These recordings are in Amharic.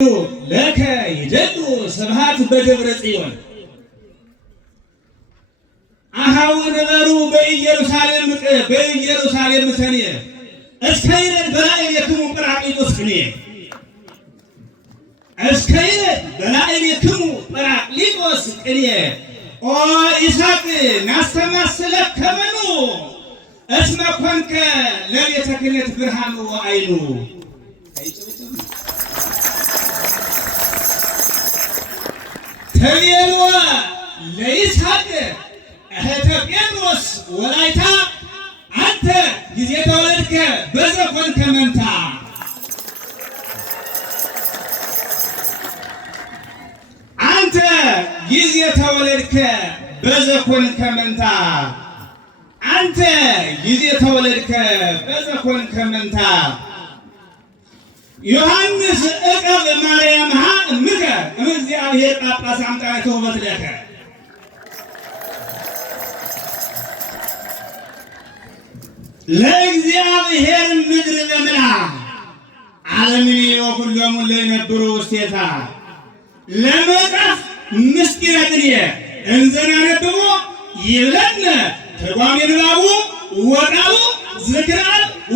ለከ ይደሉ ስብሐት በደብረ ጽዮን አሃው ነበሩ በኢየሩሳሌም ሰኔ እስከይለት በላዕሌክሙ ጰራቅሊጦስ ቅኔ እስከይለት በላዕሌክሙ ጰራቅሊጦስ ቅኔ ኦ ይስሐቅ ናስተማስለከ መኑ እስመ ኮንከ ለቤተ ክህነት ብርሃኑ ወዓይኑ ተቤልዎ ለይስሐቅ እህተ ጴጥሮስ ወላይታ አንተ ጊዜ ተወለድከ በዘኮንከ መንታ አንተ ጊዜ ተወለድከ በዘኮንከ መንታ አንተ ጊዜ ተወለድከ በዘኮንከ መንታ ዮሐንስ እቀብ ማርያምሃ እምከ እምእግዚአብሔር ጳጳስ አምጣነ ውበት ለከ ለእግዚአብሔር ምድር ለምልዓ ዓለምን ወኩሎሙ ለይነብሩ ውስቴታ ለመጽሐፍ ምስጢረ ቅኔ እንዘ ናነብቦ ይብለነ ትርጓሜ ንባቡ ወቃሉ ዝክረ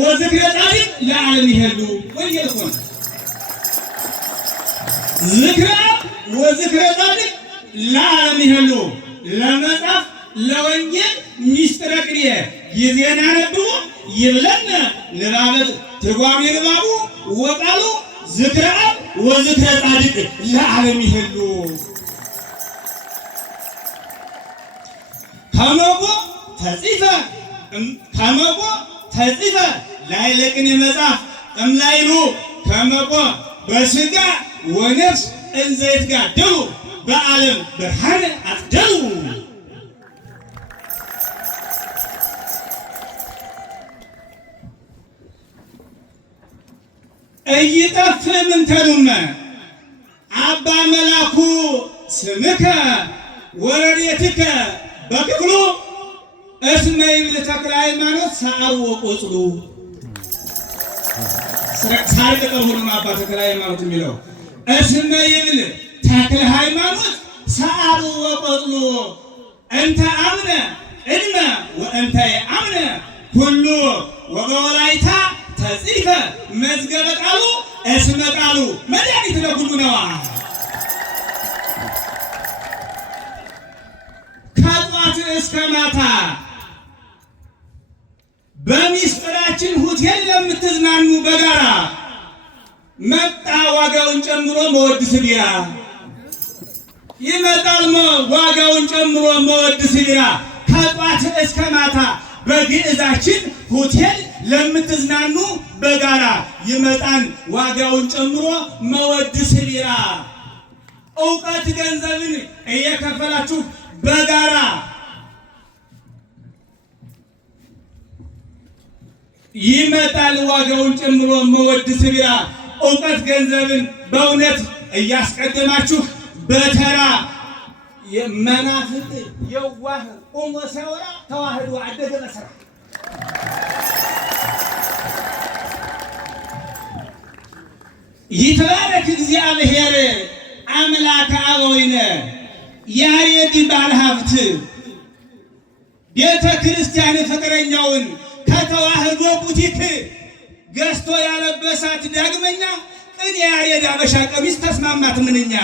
ወዝክረ ጻድቅ ለዓለም ይሄሉ ወየልኮን ዝክረ ወዝክረ ጻድቅ ለዓለም ይሄሉ ለመጽሐፍ ለወንጌል ምስጢረ ቅኔ ጊዜ ናነብቦ ይብለነ ንባበት ትርጓሜ ንባቡ ወቃሉ ዝክረ ወዝክረ ጻድቅ ለዓለም ይሄሉ ከመቆ ተጽፈ ላዕለ ቅኔ መጽሐፍ እምላይሉ ከመቆ በሥጋ ወነፍስ እንዘ ይትጋደሉ በዓለም ብርሃነ አትደሉ እይጠፍ ምንተኑመ አባ መላኩ ስምከ ወረድኤትከ በክፍሉ እስመ ይብል ተክለ ሃይማኖት ሰዓሩ ወቆጽሉ ሳር ቅጠል ሆኖ አባ ተክለ ሃይማኖት የሚለው እስመ ይብል ተክለ ሃይማኖት ሰዓሩ ወቆጽሉ እንተ አምነ ቅድመ ወእንተ የአምነ ኩሉ ወበወላይታ ተጽፈ መዝገበ ቃሉ እስመ ቃሉ መድኃኒት ለኩሉ ነዋ። ከጧት እስከ ማታ በሚስጥራችን ሆቴል ለምትዝናኑ በጋራ መጣ ዋጋውን ጨምሮ መወድስ ቢራ ይመጣል ዋጋውን ጨምሮ መወድስ ቢራ ከጧት እስከ ማታ በግዕዛችን ሆቴል ለምትዝናኑ በጋራ ይመጣል ዋጋውን ጨምሮ መወድስ ቢራ ዕውቀት ገንዘብን እየከፈላችሁ በጋራ ይመጣል ዋጋውን ጨምሮ መወድስ ቢራ ዕውቀት ገንዘብን በእውነት እያስቀደማችሁ በተራ መናፍቅ የዋህ ቆሞ ሲያወራ ተዋህዶ አደገ በስራ ይትባረክ እግዚአብሔር አምላከ አበዊነ ያሬድ ባለሀብት ቤተ ክርስቲያን ፍቅረኛውን ከተዋህዶ ቡቲክ ገዝቶ ያለበሳት ዳግመኛ ቅኔ ያሬድ አበሻ ቀሚስ ተስማማት ምንኛ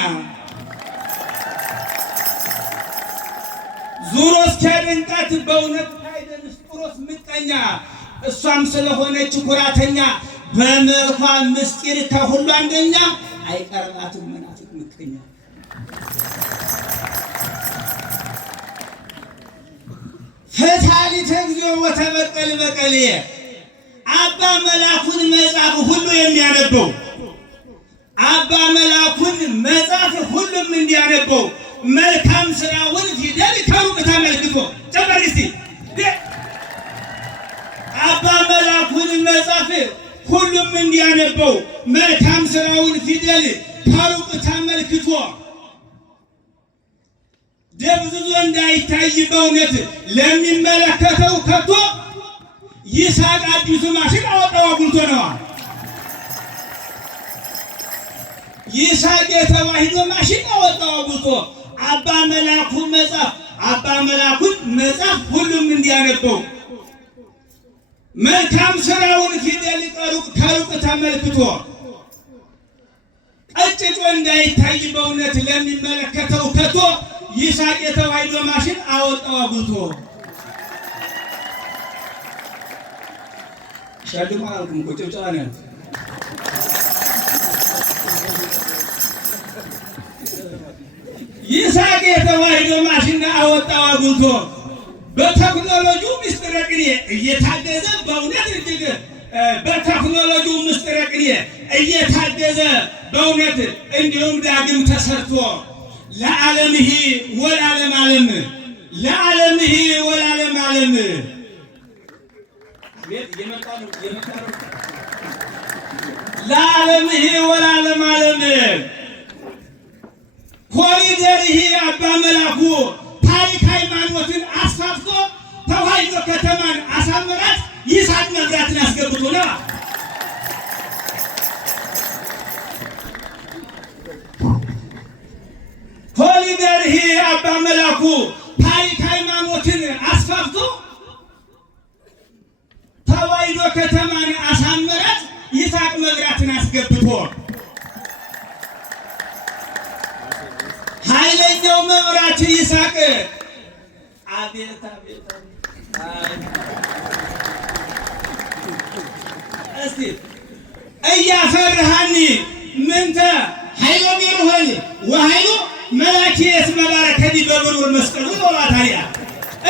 ዙሮ እስኪያደንቃት በእውነት ታይደንስ ጥሮስ ምቀኛ እሷም ስለሆነች ኩራተኛ በመልኳ ምስጢር ከሁሉ አንደኛ አይቀርባትም መናፍቅ ምቀኛ ፈታሊተ እግዚኦ ወተበቀል በቀልየ አባ መላኩን መጽሐፍ ሁሉ የሚያነበው አባ መላኩን መጽሐፍ ሁሉም እንዲያነበው መልካም ስራውን ፊደል ከሩቅ ተመልክቶ ጨመር እስቲ አባ መላኩን መጽሐፍ ሁሉም እንዲያነበው መልካም ስራውን ፊደል ከሩቅ ተመልክቶ ደብዝዞ እንዳይታይ በእውነት ለሚመለከተው ከቶ ይስሐቅ አዲሱ ማሽን አወጣው አጉልቶ ነዋ። ይስሐቅ የተዋሕዶ ማሽን አወጣው አውጥቶ አባ መላኩን መጽሐፍ ሁሉም እንዲያነበው መልካም ስራውን ፊደል ከሩቅ ተመልክቶ ቀጭጮ እንዳይታይ በእውነት ለሚመለከተው ከቶ ይስሐቅ የተዋሕዶ ማሽን አወጣው አውጥቶ ሻድማ አልኩም ቁጭጫ ነው ይስሐቅ የተዋሕዶ ማሽን አወጣው አውጥቶ በቴክኖሎጂው ምስጢረ ቅኔ እየታገዘ በእውነት እጅግ በቴክኖሎጂው ምስጢረ ቅኔ እየታገዘ በእውነት እንዲሁም ዳግም ተሰርቶ ለዓለምህ ወለዓለም ዓለም ለዓለምህ ወለዓለም ዓለም ለዓለምህ ወለዓለም ዓለም ኮሪደርህ አባ መላኩ ታሪክ ሃይማኖትን አስፋፍቶ ተዋሕዶ ከተማን አሳምራት ይስሐቅ መብራትን አስገብቶ ነው። ኮሪደርህ አባ መላኩ ታሪክ ሃይማኖትን አስፋፍቶ ተዋሕዶ ከተማን አሳምራት ይስሐቅ መብራትን አስገብቶ ኃይለኛው መብራት ይስሐቅ አቤት አቤት እስቲ እያፈርሃኒ ምንተ ኃይሎ ቢሩህኒ ወኃይሎ መላኪየስ መባረከኒ በብሩር መስቀሉ ወባታሪያ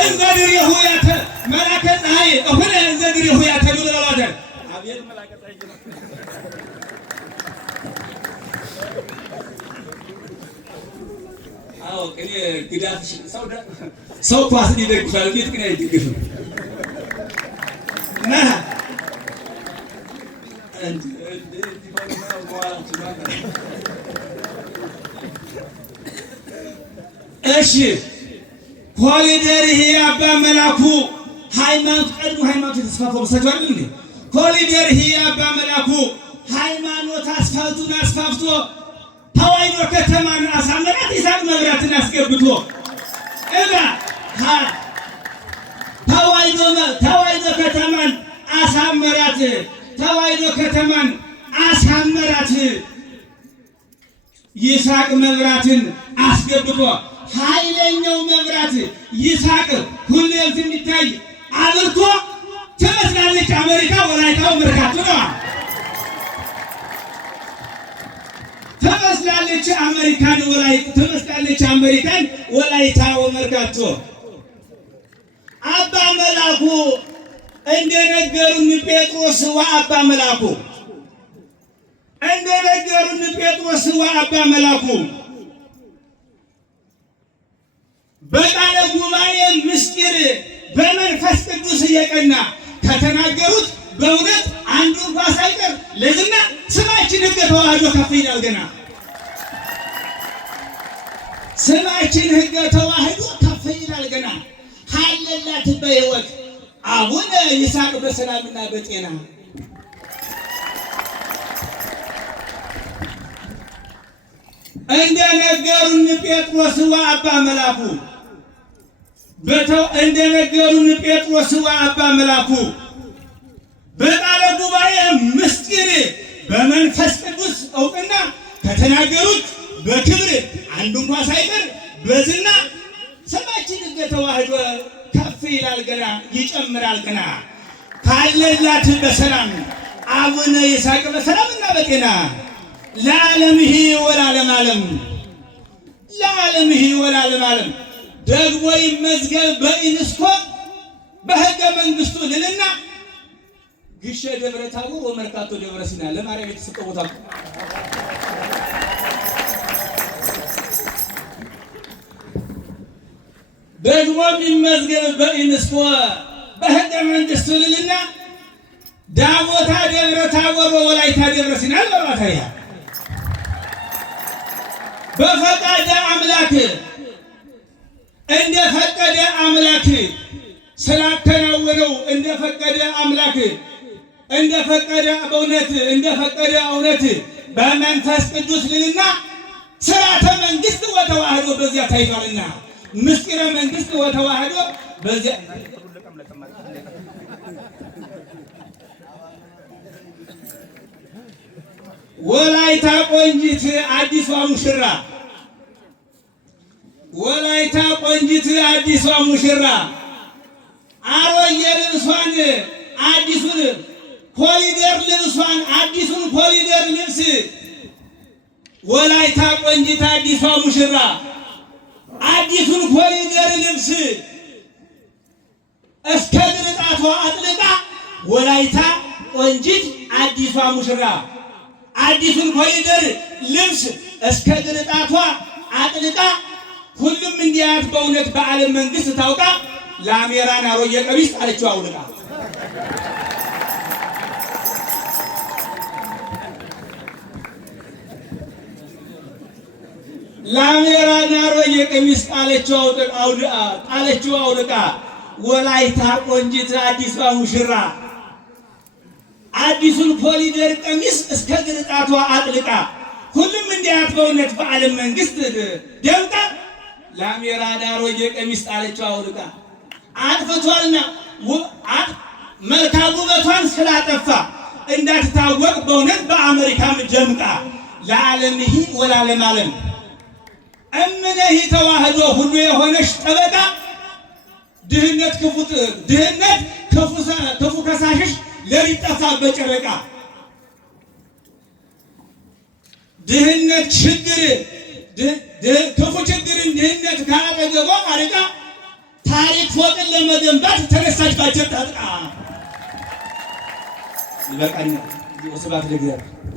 እንዘድሪሁ ያተ መላከ ፀሐይ እሁነ እንዘድሪሁ ያተ ለባደር አቤት መላከ ፀሐይ አዎ እኔ ግዳፍ ሰው ኳስ ይደግፋል ቤት ግን አይደግፍም እና እሺ ኮሪደርህ አባ መላኩ ሃይማኖት ቀድሞ ሃይማኖት ተስፋፋው ሰጥቷል እንዴ ኮሪደርህ አባ መላኩ ሃይማኖት አስፋፍቶ ተዋሕዶ ከተማን አሳምራት ይስሐቅ መብራትን አስገብቶ እላ ተዋሕዶ ከተማን አሳምራት ተዋሕዶ ከተማን አሳምራት ይስሐቅ መብራትን አስገብቶ ኃይለኛው መብራት ይስሐቅ ሁሌም የሚታይ አብርቶ ትመስላለች አሜሪካ ወላይታው መርካቶ ነው ትመስላለች አሜሪካን ወላይታው መርካቶ አባ መላኩ እንደነገሩን ጴጥሮስ ወአባ መላኩ በቃለ ጉባኤ ምስጢር በመንፈስ ቅዱስ እየቀና ከተናገሩት በእውነት አንዱ እንኳን ሳይቀር ለዝና ስማችን ሕገ ተዋሕዶ ከፍ ይላል ገና ስማችን ሕገ ተዋሕዶ ከፍ ይላል ገና ኃይለላት በሕይወት አቡነ ይስሐቅ በሰላምና በጤና እንደነገሩን ጴጥሮስ ወአባ መላኩ በቃለ ጉባኤ ምስጢር በመንፈስ ቅዱስ እውቅና ከተናገሩት በክብር አንዱ እንኳን ሳይቀር በዝና ስማችን ሕገ ተዋሕዶ ከፍ ይላል ገና ይጨምራል ገና ካለላት በሰላም አቡነ ይስሐቅ በሰላምና በጤና ለዓለምህ ወለዓለም ዓለም ደግሞ ይመዝገብ በዩኔስኮ በሕገ መንግሥቱ ልልና ግሸ ደብረ ታቦር ወመርካቶ ደብረ ሲና ለማርያም የተሰጠ ቦታ ደግሞ ይመዝገብ በዩኔስኮ በሕገ መንግሥቱ ልልና ዳሞታ ደብረ ታቦር ወላይታ ደብረ ሲና ለማታያ በፈቃደ አምላክ ስላከናወነው እንደፈቀደ እውነት በመንፈስ ቅዱስ ልልና ስርዓተ መንግስት ወተዋህዶ በዚያ ታይቷልና ምስጢረ መንግስት ወተዋህዶ በዚያ ወላይታ ቆንጂት አዲሷ ሙሽራ ወላይታ ቆንጂት አዲሷ ሙሽራ አሮጌ ልብሷን አዲሱን ኮሊደር ልብሷን አዲሱን ኮሊደር ልብስ ወላይታ ቆንጂት አዲሷ ሙሽራ አዲሱን ኮሊደር ልብስ እስከ ድርጣቷ አጥልቃ ወላይታ ቆንጂት አዲሷ ሙሽራ አዲሱን ኮሊደር ልብስ እስከ ድርጣቷ አጥልቃ ሁሉም እንዲያት በእውነት በዓለም መንግስት ታውቃ ለአሜራን አሮጌ ቀሚስ አለችው አውልቃ ለአሜራን አሮጌ ቀሚስ ጣለችው አውልቃ ወላይታ ቆንጂት አዲሷ ሙሽራ አዲሱን ኮሊደር ቀሚስ እስከ ግርጣቷ አጥልቃ ሁሉም እንዲያት በእውነት በዓለም መንግስት ደምቃ ለአሜራን አሮጌ ቀሚስ ጣለችው አውልቃ አጥፍቷልና መልካም ውበቷን ስላጠፋ እንዳትታወቅ በእውነት በአሜሪካም ደምቃ ለዓለም ይህ ወላለም ዓለም እምነህ ተዋህዶ ሁሉ የሆነች ጠበቃ ድህነት ክፉ ከሳሽሽ ለሊጠፋ በጨረቃ ድህነት ችግር ክፉ ችግርን ድህነት ካጠገቧ አርቃ ታሪክ ፎቅን ለመገንባት ተነሳች ባጀት ታጥቃ ይበቃኛል። ስብሐት ለእግዚአብሔር።